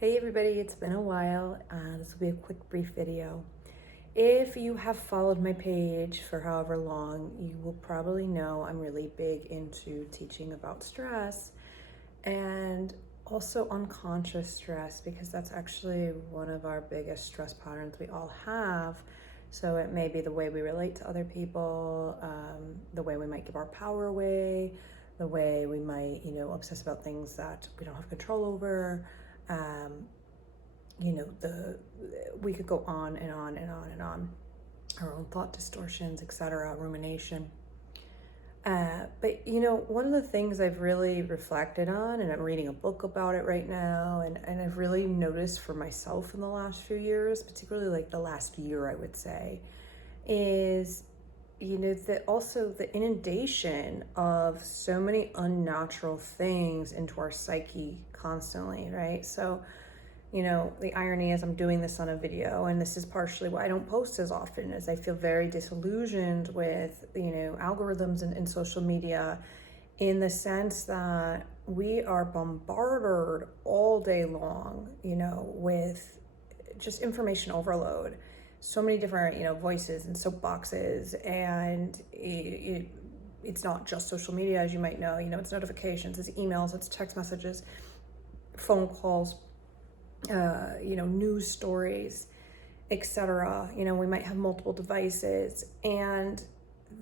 Hey everybody, it's been a while. This will be a quick, brief video. If you have followed my page for however long, you will probably know I'm really big into teaching about stress and also unconscious stress, because that's actually one of our biggest stress patterns we all have. So it may be the way we relate to other people, the way we might give our power away, the way we might, obsess about things that we don't have control over. Um, we could go on and on and on and on. Our own thought distortions, etc., rumination. But one of the things I've really reflected on, and I'm reading a book about it right now, and I've really noticed for myself in the last few years, particularly like the last year, I would say, is that also the inundation of so many unnatural things into our psyche constantly, right? So the irony is I'm doing this on a video, and this is partially why I don't post as often, as I feel very disillusioned with, algorithms and social media, in the sense that we are bombarded all day long, with just information overload. So many different, voices and soapboxes, and it's not just social media, as you might know. It's notifications, it's emails, it's text messages, phone calls, news stories, etc. We might have multiple devices, and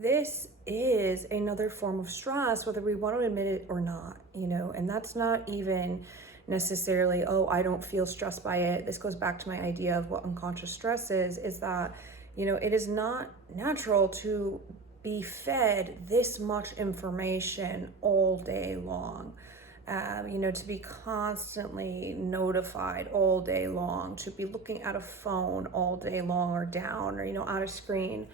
this is another form of stress, whether we want to admit it or not. And that's not even necessarily, oh, I don't feel stressed by it. This goes back to my idea of what unconscious stress is that, it is not natural to be fed this much information all day long. To be constantly notified all day long, to be looking at a phone all day long, or down, or, on a screen,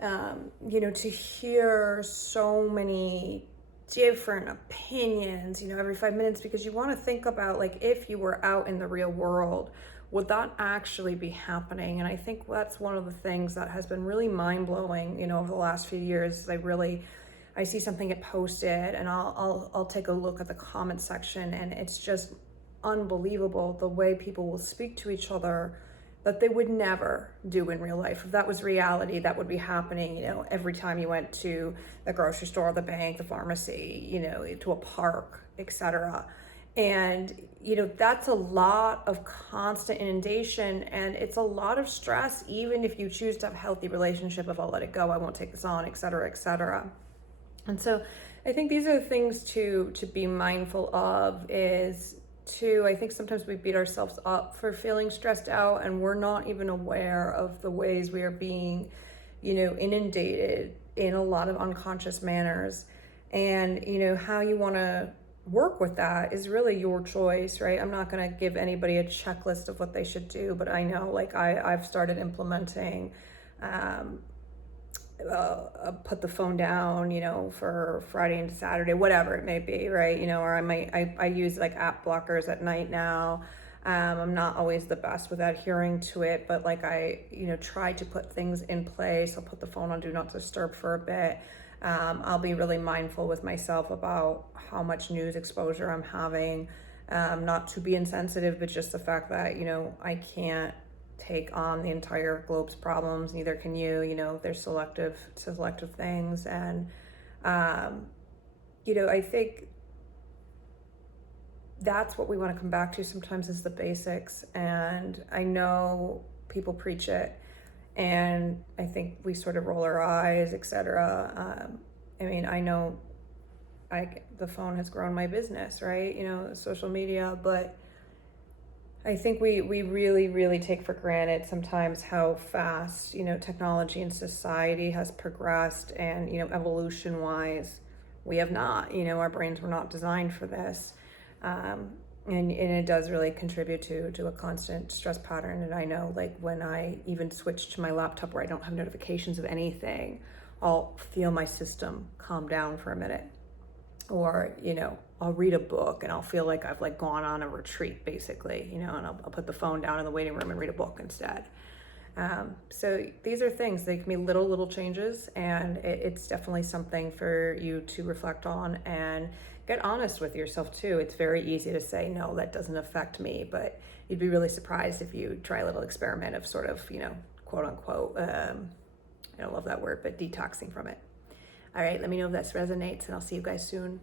to hear so many different opinions, every 5 minutes, because you want to think about, like, if you were out in the real world, would that actually be happening? And I think that's one of the things that has been really mind-blowing, over the last few years. I see something get posted, and I'll take a look at the comment section, and it's just unbelievable the way people will speak to each other that they would never do in real life. If that was reality, that would be happening, every time you went to the grocery store, the bank, the pharmacy, to a park, etc. And, that's a lot of constant inundation, and it's a lot of stress, even if you choose to have a healthy relationship of, I'll let it go, I won't take this on, etc., etc. And so I think these are the things to be mindful of. I think sometimes we beat ourselves up for feeling stressed out, and we're not even aware of the ways we are being, inundated in a lot of unconscious manners. And, how you want to work with that is really your choice, right? I'm not going to give anybody a checklist of what they should do, but I know, like, I've started implementing, put the phone down, for Friday and Saturday, whatever it may be, right? Or I use like app blockers at night now. I'm not always the best with adhering to it, but like I try to put things in place. I'll put the phone on do not disturb for a bit. I'll be really mindful with myself about how much news exposure I'm having, not to be insensitive, but just the fact that, I can't take on the entire globe's problems, neither can you. There's selective things. And I think that's what we want to come back to sometimes, is the basics. And I know people preach it, and I think we sort of roll our eyes, etc. I know the phone has grown my business, right? Social media, but I think we really, really take for granted sometimes how fast, technology and society has progressed, and, evolution wise, we have not, our brains were not designed for this. And it does really contribute to a constant stress pattern. And I know, like, when I even switch to my laptop where I don't have notifications of anything, I'll feel my system calm down for a minute. Or, I'll read a book and I'll feel like I've like gone on a retreat, basically, and I'll put the phone down in the waiting room and read a book instead. So these are things, they can be little changes, and it's definitely something for you to reflect on and get honest with yourself too. It's very easy to say, no, that doesn't affect me, but you'd be really surprised if you try a little experiment of sort of, quote unquote, I don't love that word, but detoxing from it. All right, let me know if this resonates, and I'll see you guys soon.